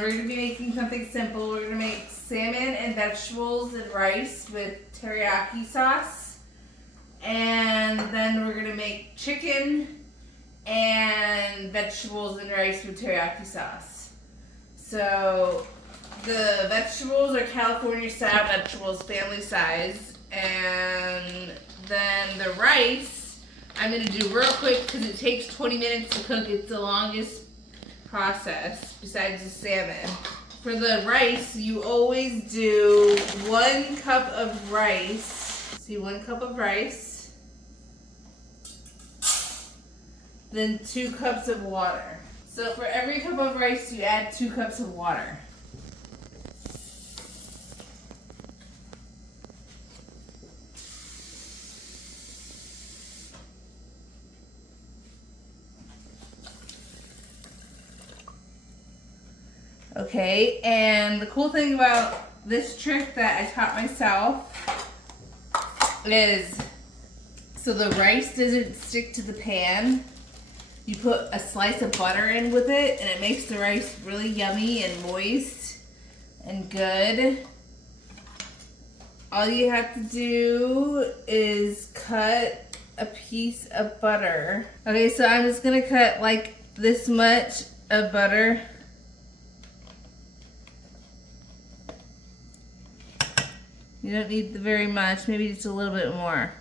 We're going to be making something simple. We're going to make salmon and vegetables and rice with teriyaki sauce. And then we're going to make chicken and vegetables and rice with teriyaki sauce. So the vegetables are California style vegetables, family size. And then the rice, I'm going to do real quick because it takes 20 minutes to cook. It's the longest process besides the salmon. For the rice, you always do 1 cup of rice. See, 1 cup of rice. Then 2 cups of water. So for every cup of rice, you add 2 cups of water. Okay, and the cool thing about this trick that I taught myself is so the rice doesn't stick to the pan. You put a slice of butter in with it and it makes the rice really yummy and moist and good. All you have to do is cut a piece of butter. Okay, so I'm just gonna cut like this much of butter. You don't need very much, maybe just a little bit more.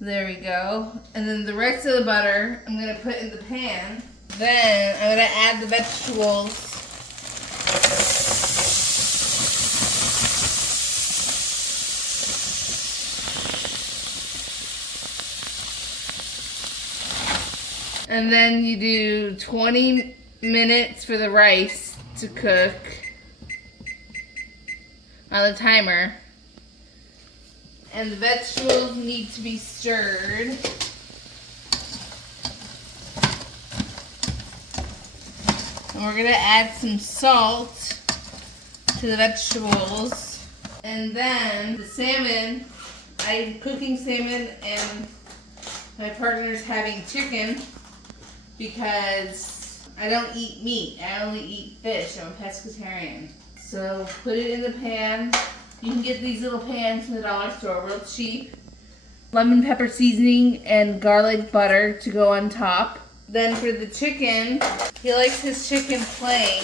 There we go. And then the rest of the butter I'm going to put in the pan. Then I'm going to add the vegetables. And then you do 20 minutes for the rice to cook on the timer. And the vegetables need to be stirred. And we're gonna add some salt to the vegetables. And then the salmon, I'm cooking salmon and my partner's having chicken because I don't eat meat. I only eat fish. I'm a pescatarian. So put it in the pan. You can get these little pans from the dollar store, real cheap. Lemon pepper seasoning and garlic butter to go on top. Then for the chicken, he likes his chicken plain,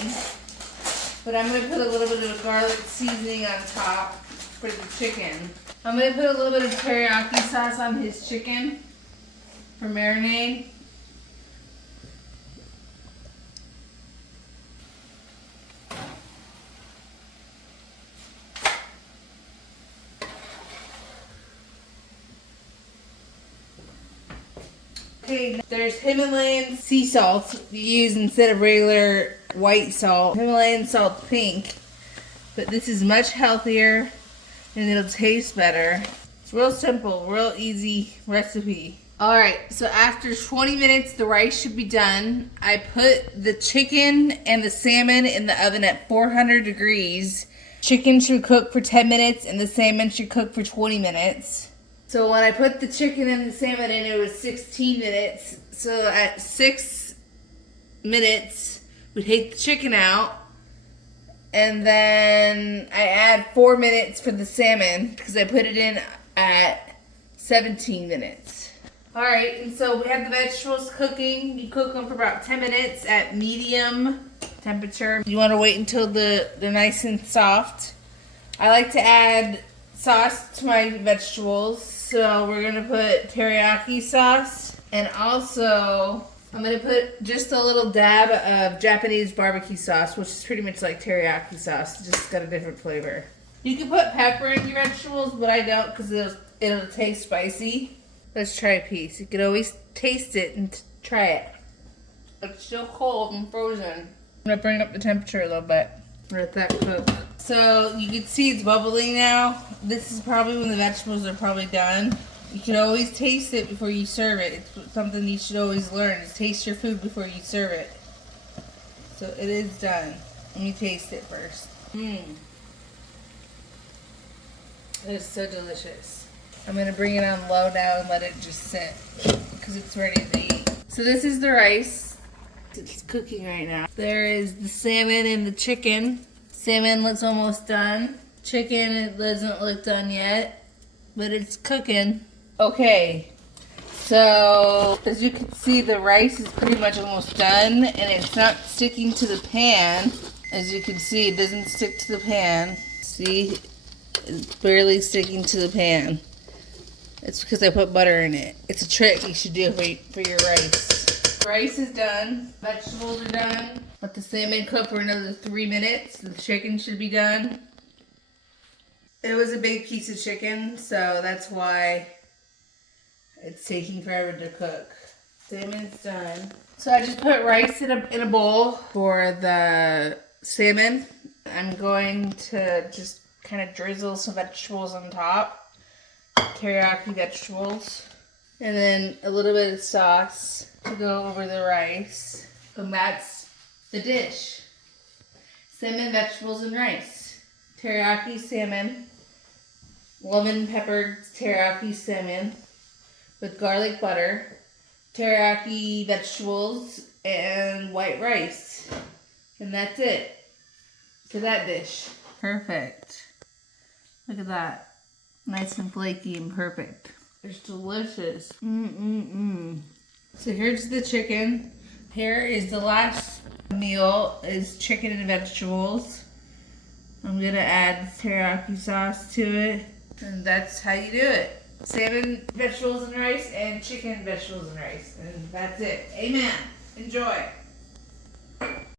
but I'm going to put a little bit of garlic seasoning on top for the chicken. I'm going to put a little bit of teriyaki sauce on his chicken for marinade. Okay, there's Himalayan sea salt you use instead of regular white salt. Himalayan salt's pink, but this is much healthier and it'll taste better. It's real simple, real easy recipe. Alright, so after 20 minutes the rice should be done. I put the chicken and the salmon in the oven at 400 degrees. Chicken should cook for 10 minutes and the salmon should cook for 20 minutes. So when I put the chicken and the salmon in, it was 16 minutes. So at 6 minutes, we take the chicken out. And then I add 4 minutes for the salmon because I put it in at 17 minutes. Alright, and so we have the vegetables cooking. You cook them for about 10 minutes at medium temperature. You want to wait until they're nice and soft. I like to add sauce to my vegetables. So we're going to put teriyaki sauce, and also I'm going to put just a little dab of Japanese barbecue sauce, which is pretty much like teriyaki sauce, just got a different flavor. You can put pepper in your vegetables, but I don't because it'll taste spicy. Let's try a piece. You can always taste it and try it. It's still cold and frozen. I'm going to bring up the temperature a little bit. Let that cook. So you can see it's bubbling now. This is probably when the vegetables are probably done. You can always taste it before you serve it. It's something you should always learn is taste your food before you serve it. So it is done. Let me taste it first. It is so delicious. I'm going to bring it on low now and let it just sit because it's ready to eat. So this is the rice. It's cooking right now. There is the salmon and the chicken. Salmon looks almost done. Chicken, it doesn't look done yet, but it's cooking. Okay, so as you can see, the rice is pretty much almost done, and it's not sticking to the pan. As you can see, it doesn't stick to the pan. See, it's barely sticking to the pan. It's because I put butter in it. It's a trick you should do for your rice. Rice is done. Vegetables are done. Let the salmon cook for another 3 minutes. The chicken should be done. It was a big piece of chicken, so that's why it's taking forever to cook. Salmon's done. So I just put rice in a bowl for the salmon. I'm going to just kind of drizzle some vegetables on top. Teriyaki vegetables. And then a little bit of sauce to go over the rice. And that's the dish. Salmon, vegetables, and rice. Teriyaki salmon. Lemon peppered teriyaki salmon with garlic butter. Teriyaki vegetables and white rice. And that's it for that dish. Perfect. Look at that. Nice and flaky and perfect. It's delicious. So here's the chicken. Here is the last meal, is chicken and vegetables. I'm gonna add teriyaki sauce to it. And that's how you do it. Salmon, vegetables, and rice, and chicken, vegetables, and rice. And that's it. Amen. Enjoy.